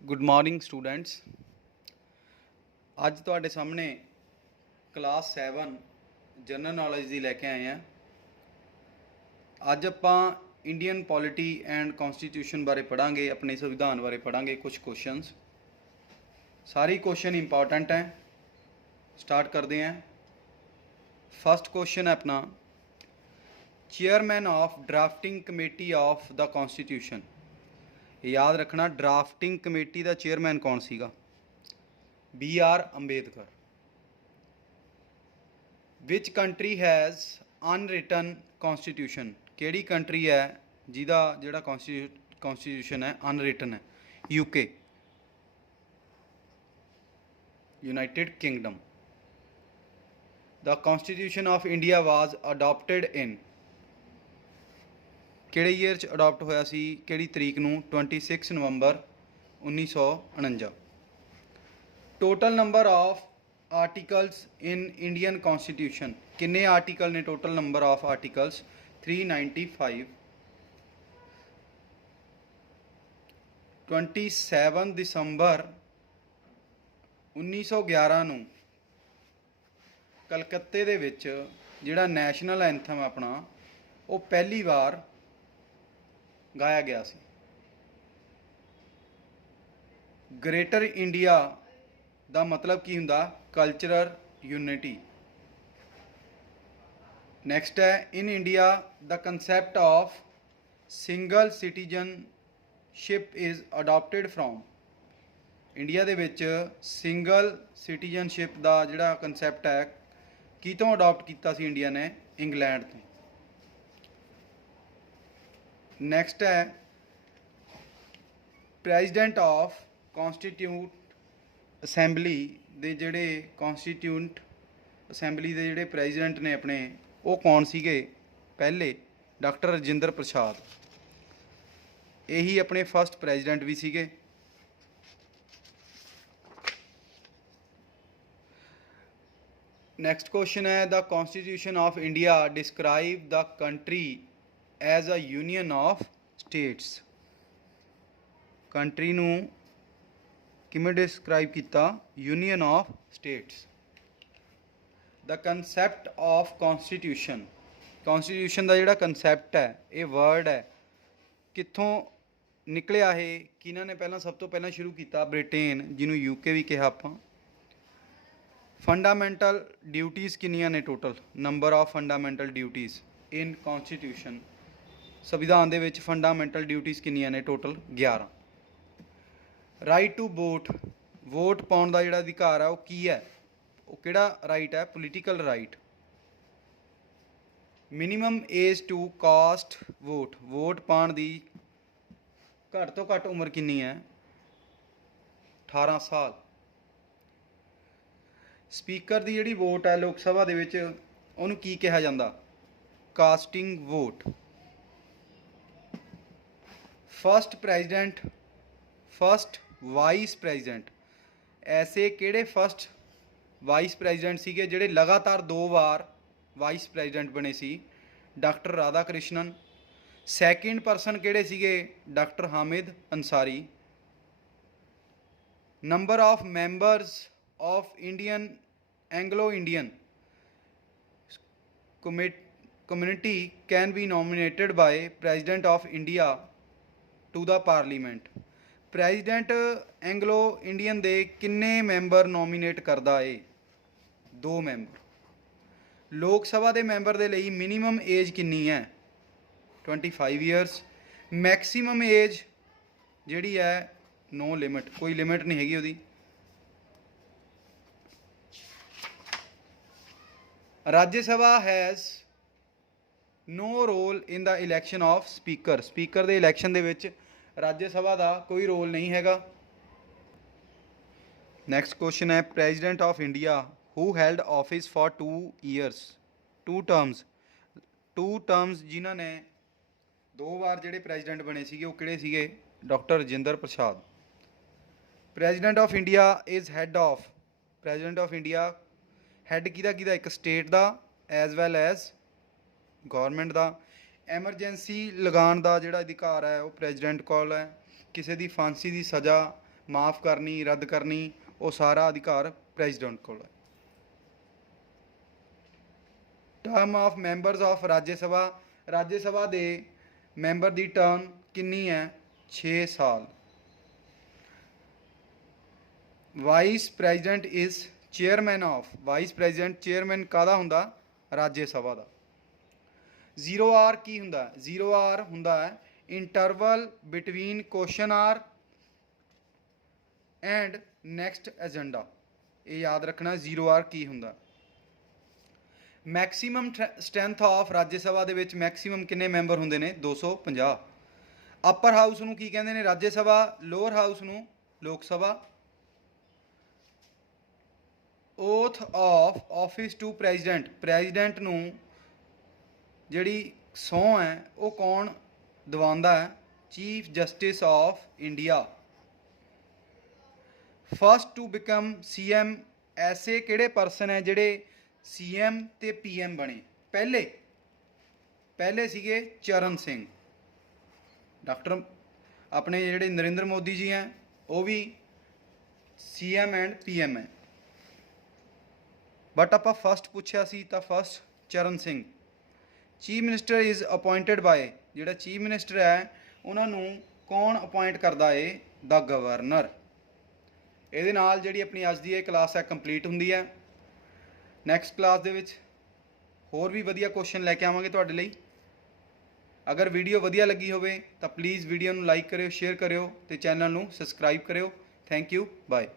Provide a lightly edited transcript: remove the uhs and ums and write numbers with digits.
Good morning students. अज तुहाडे सामने class 7 general knowledge की लैके आए हैं। अज आपां इंडियन पॉलिटी एंड कॉन्स्टिट्यूशन बारे पढ़ांगे, अपने संविधान बारे पढ़ांगे। कुछ क्वेश्चंस, सारे क्वेश्चन इंपॉर्टेंट हैं। स्टार्ट करते हैं। फर्स्ट क्वेश्चन है अपना, chairman of drafting committee of the constitution. याद रखना, ड्राफ्टिंग कमेटी का चेयरमैन कौन सीगा? BR Ambedkar. Which country has unwritten constitution? केड़ी कंट्री है जिहदा जिहड़ा कॉन्स्टिट्यूशन है अनरिटन है? UK, United Kingdom. The constitution of India was adopted in, किहड़े ईयर च अडॉप्ट होया सी, किहड़ी तरीक नूं? 26 नवंबर 1949। Total number of articles in Indian constitution, किन्ने आर्टिकल ने? Total number of articles 395। 27 दिसंबर 1911 नूं कलकत्ते दे विच जिहड़ा नैशनल एंथम अपना वो पहली बार गाया गया सी। ग्रेटर इंडिया दा मतलब की हुंदा? Cultural unity. नैक्सट है, in India the concept of single citizenship is adopted from. India they which single citizenship दा जिहड़ा कंसैप्ट है कितों अडॉप्ट किया सी इंडिया ने? इंग्लैंड तो। नैक्सट है, प्रेजिडेंट ऑफ कॉन्स्टिट्यूट असैंबली दे जिहड़े कॉन्स्टिट्यूट असैंबली दे जिहड़े प्रेजिडेंट ने अपने, वो कौन सीगे? पहले डॉक्टर राजेंद्र प्रसाद। यही अपने फर्स्ट प्रेजिडेंट भी सीगे। नैक्सट क्वेश्चन है, the constitution of India describe the country as a union of states. Country नूं किमें डिस्क्राइब किया? Union of states. The concept of constitution, constitution का जिहड़ा कंसैप्ट है, ये वर्ड है कित्थों निकलिया है? किन्हां ने पहला सब तो पहला शुरू किया? ब्रिटेन, जिन्हों UK भी कहा आपां। फंडामेंटल ड्यूटीज़ किन्नियां ने total? Number of fundamental duties in constitution, संविधान दे विच फंडामेंटल ड्यूटीज़ किन्नियां ने? Total 11। Right to vote, vote पाउण दा जिहड़ा अधिकार है वो की है? वो किहड़ा राइट है? Political right. Minimum age to cast vote, vote पाउण दी घट तो घट उम्र किन्नी है? 18 साल। स्पीकर की जिहड़ी वोट है लोक सभा दे विच, उहनूं की कहा जांदा? Casting vote. First president, first vice president, ऐसे किहड़े फर्स्ट वाइस प्रेजिडेंट सीगे जिहड़े लगातार 2 बार वाइस प्रेजिडेंट बने सी? Doctor Radhakrishnan. Second person किहड़े सीगे? Doctor Hamid Ansari. Number of members of Indian Anglo Indian community can be nominated by president of India to the parliament. President Anglo Indian दे किन्ने member nominate करदा है? 2 मैंबर। लोक सभा के मैंबर के लिए मिनीमम एज किन्नी है? 25 ईयर्स। मैक्सीमम एज जिहड़ी है नो लिमिट, कोई लिमिट नहीं हैगी उहदी। Rajya Sabha has no role in the election of speaker, speaker के इलैक्शन दे विच राज्य सभा का कोई रोल नहीं हैगा। नैक्सट क्वेश्चन है, president of India who held office for 2 years, 2 terms, 2 terms जिन्हों ने 2 बार जिहड़े प्रेजिडेंट बने सीगे वो किहड़े सीगे? Doctor Rajendra Prasad. President of India is head of, president of India head किहदा किहदा? एक स्टेट का एज वैल एज गौरमेंट का। एमरजेंसी लगाने का जिहड़ा अधिकार है वो प्रेजिडेंट कोल है। किसी की फांसी की सज़ा ਮਾਫ ਕਰਨੀ, ਰੱਦ ਕਰਨੀ, ਉਹ ਸਾਰਾ ਅਧਿਕਾਰ ਪ੍ਰੈਜ਼ੀਡੈਂਟ ਕੋਲ ਹੈ। Term of members of Rajya Sabha ਦੇ ਮੈਂਬਰ ਦੀ ਟਰਮ ਕਿੰਨੀ ਹੈ? 6 ਸਾਲ। Vice president is chairman of, vice president chairman ਕਾਹਦਾ ਹੁੰਦਾ? ਰਾਜ ਸਭਾ ਦਾ। 0R ਕੀ ਹੁੰਦਾ? 0R ਹੁੰਦਾ ਹੈ interval between question hour and next agenda. ਇਹ ਯਾਦ ਰੱਖਣਾ 0R ਕੀ ਹੁੰਦਾ। Maximum strength of Rajya Sabha ਦੇ ਵਿੱਚ ਮੈਕਸੀਮਮ ਕਿੰਨੇ ਮੈਂਬਰ ਹੁੰਦੇ ਨੇ? 250। ਅਪਰ ਹਾਊਸ ਨੂੰ ਕੀ ਕਹਿੰਦੇ ਨੇ? ਰਾਜ ਸਭਾ। ਲੋਅਰ ਹਾਊਸ ਨੂੰ Lok Sabha. Oath of office to president, president ਨੂੰ ਜਿਹੜੀ ਸਹੁੰ ਹੈ ਉਹ ਕੌਣ ਦਿਵਾਉਂਦਾ ਹੈ? Chief justice of India. First to become CM, ਐਸੇ ਕਿਹੜੇ ਪਰਸਨ ਹੈ ਜਿਹੜੇ CM ਤੇ PM ਬਣੇ? ਪਹਿਲੇ ਸੀਗੇ ਚਰਨ ਸਿੰਘ। ਡਾਕਟਰ ਆਪਣੇ ਜਿਹੜੇ ਨਰਿੰਦਰ ਮੋਦੀ ਜੀ ਹੈ ਉਹ ਵੀ CM ਐਂਡ PM ਹੈ, ਬਟ ਆਪਾਂ ਫਸਟ ਪੁੱਛਿਆ ਸੀ ਤਾਂ first Charan Singh. Chief minister is appointed by, ਜਿਹੜਾ ਚੀਫ ਮਿਨਿਸਟਰ ਹੈ ਉਹਨਾਂ ਨੂੰ ਕੌਣ ਅਪੋਇੰਟ ਕਰਦਾ ਏ? ਦਾ ਗਵਰਨਰ। ਇਹਦੇ ਨਾਲ ਜਿਹੜੀ ਆਪਣੀ ਅੱਜ ਦੀ ਇਹ ਕਲਾਸ ਹੈ ਕੰਪਲੀਟ ਹੁੰਦੀ ਹੈ। ਨੈਕਸਟ ਕਲਾਸ ਦੇ ਵਿੱਚ ਹੋਰ ਵੀ ਵਧੀਆ ਕੁਐਸਚਨ ਲੈ ਕੇ ਆਵਾਂਗੇ ਤੁਹਾਡੇ ਲਈ। ਅਗਰ ਵੀਡੀਓ ਵਧੀਆ ਲੱਗੀ ਹੋਵੇ ਤਾਂ ਪਲੀਜ਼ ਵੀਡੀਓ ਨੂੰ ਲਾਈਕ ਕਰਿਓ, ਸ਼ੇਅਰ ਕਰਿਓ ਅਤੇ ਚੈਨਲ ਨੂੰ ਸਬਸਕ੍ਰਾਈਬ ਕਰਿਓ। Thank you, bye.